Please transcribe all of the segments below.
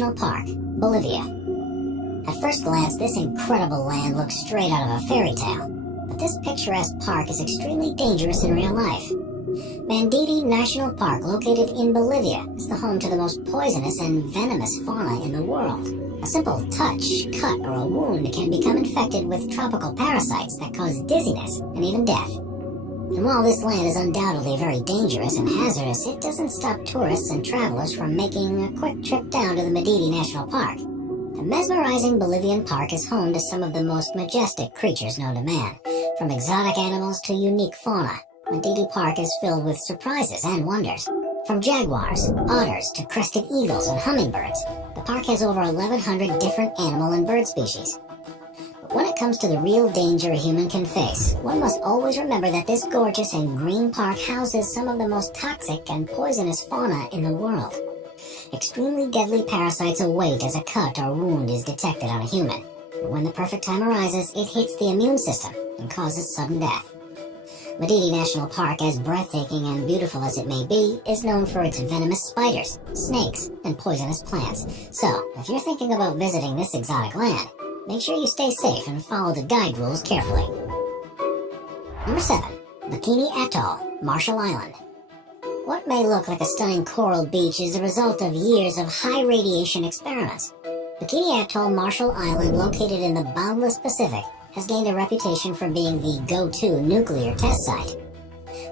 National Park, Bolivia. At first glance, this incredible land looks straight out of a fairy tale, but this picturesque park is extremely dangerous in real life. Manditi National Park, located in Bolivia, is the home to the most poisonous and venomous fauna in the world. A simple touch, cut, or a wound can become infected with tropical parasites that cause dizziness and even death. And while this land is undoubtedly very dangerous and hazardous, it doesn't stop tourists and travelers from making a quick trip down to the Manditi National Park. The mesmerizing Bolivian park is home to some of the most majestic creatures known to man, from exotic animals to unique fauna. Manditi Park is filled with surprises and wonders. From jaguars, otters, to crested eagles and hummingbirds, the park has over 1,100 different animal and bird species. But when it comes to the real danger a human can face, one must always remember that this gorgeous and green park houses some of the most toxic and poisonous fauna in the world. Extremely deadly parasites await as a cut or wound is detected on a human. But when the perfect time arises, it hits the immune system and causes sudden death. Manditi National Park, as breathtaking and beautiful as it may be, is known for its venomous spiders, snakes, and poisonous plants. So, if you're thinking about visiting this exotic land, make sure you stay safe and follow the guide rules carefully. Number 7. Bikini Atoll, Marshall Island. What may look like a stunning coral beach is the result of years of high radiation experiments. Bikini Atoll, Marshall Island, located in the boundless Pacific, has gained a reputation for being the go-to nuclear test site.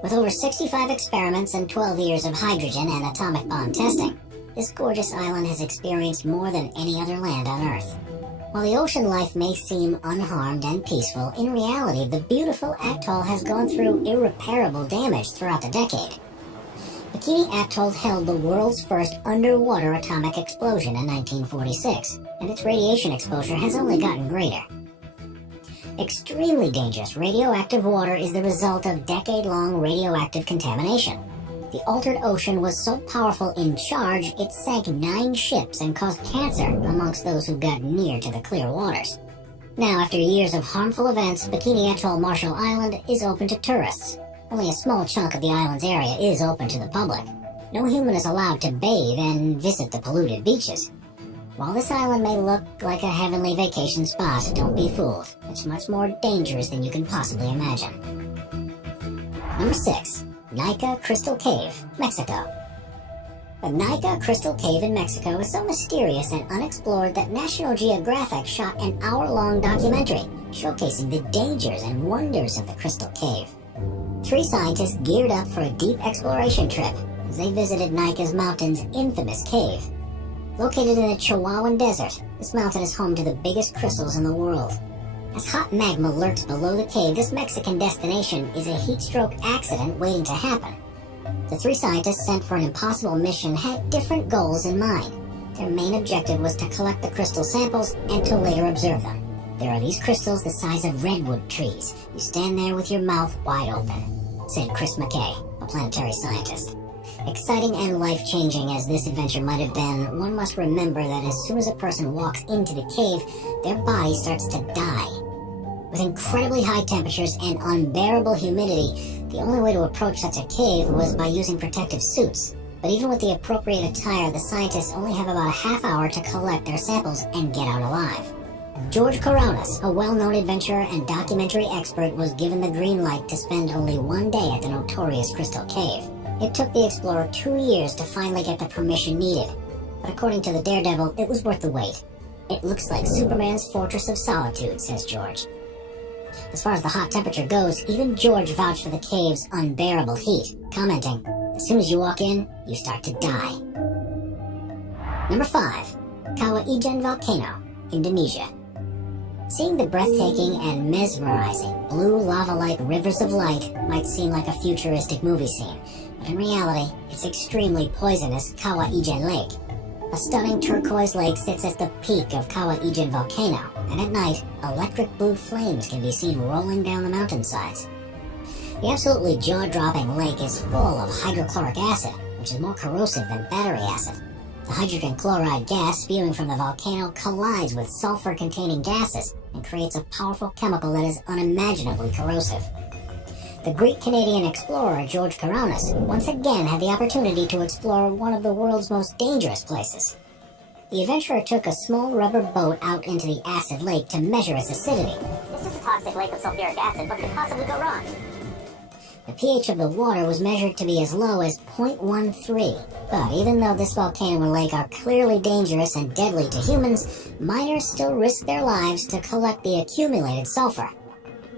With over 65 experiments and 12 years of hydrogen and atomic bomb testing, this gorgeous island has experienced more than any other land on Earth. While the ocean life may seem unharmed and peaceful, in reality, the beautiful atoll has gone through irreparable damage throughout the decade. Bikini Atoll held the world's first underwater atomic explosion in 1946, and its radiation exposure has only gotten greater. Extremely dangerous radioactive water is the result of decade-long radioactive contamination. The altered ocean was so powerful in charge, it sank 9 ships and caused cancer amongst those who got near to the clear waters. Now, after years of harmful events, Bikini Atoll, Marshall Island is open to tourists. Only a small chunk of the island's area is open to the public. No human is allowed to bathe and visit the polluted beaches. While this island may look like a heavenly vacation spot, don't be fooled. It's much more dangerous than you can possibly imagine. Number 6. Nika Crystal Cave, Mexico. The Nika Crystal Cave in Mexico is so mysterious and unexplored that National Geographic shot an hour-long documentary showcasing the dangers and wonders of the Crystal Cave. 3 scientists geared up for a deep exploration trip as they visited Nika's mountain's infamous cave. Located in the Chihuahuan Desert, this mountain is home to the biggest crystals in the world. As hot magma lurks below the cave, this Mexican destination is a heat stroke accident waiting to happen. The 3 scientists sent for an impossible mission had different goals in mind. Their main objective was to collect the crystal samples and to later observe them. There are these crystals the size of redwood trees. You stand there with your mouth wide open, said Chris McKay, a planetary scientist. Exciting and life-changing as this adventure might have been, one must remember that as soon as a person walks into the cave, their body starts to die. With incredibly high temperatures and unbearable humidity, the only way to approach such a cave was by using protective suits. But even with the appropriate attire, the scientists only have about a half hour to collect their samples and get out alive. George Coronas, a well-known adventurer and documentary expert, was given the green light to spend only 1 day at the notorious Crystal Cave. It took the explorer 2 years to finally get the permission needed, but according to the Daredevil, it was worth the wait. It looks like Superman's Fortress of Solitude, says George. As far as the hot temperature goes, even George vouched for the cave's unbearable heat, commenting, "As soon as you walk in, you start to die." Number 5. Kawah Ijen Volcano, Indonesia. Seeing the breathtaking and mesmerizing blue lava-like rivers of light might seem like a futuristic movie scene, but in reality, it's extremely poisonous Kawah Ijen Lake. A stunning turquoise lake sits at the peak of Kawah Ijen Volcano, and at night, electric blue flames can be seen rolling down the mountainsides. The absolutely jaw-dropping lake is full of hydrochloric acid, which is more corrosive than battery acid. The hydrogen chloride gas spewing from the volcano collides with sulfur-containing gases and creates a powerful chemical that is unimaginably corrosive. The Greek-Canadian explorer George Coronas once again had the opportunity to explore one of the world's most dangerous places. The adventurer took a small rubber boat out into the acid lake to measure its acidity. It's just a toxic lake of sulfuric acid. What could possibly go wrong? The pH of the water was measured to be as low as 0.13. But even though this volcano and lake are clearly dangerous and deadly to humans, miners still risk their lives to collect the accumulated sulfur.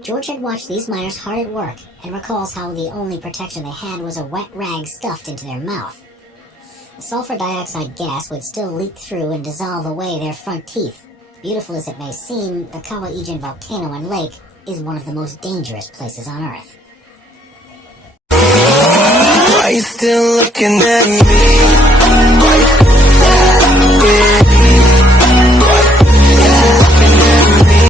George had watched these miners hard at work and recalls how the only protection they had was a wet rag stuffed into their mouth. The sulfur dioxide gas would still leak through and dissolve away their front teeth. Beautiful as it may seem, the Kawaijin volcano and lake is one of the most dangerous places on Earth. Are you still looking at me? Are you still looking at me?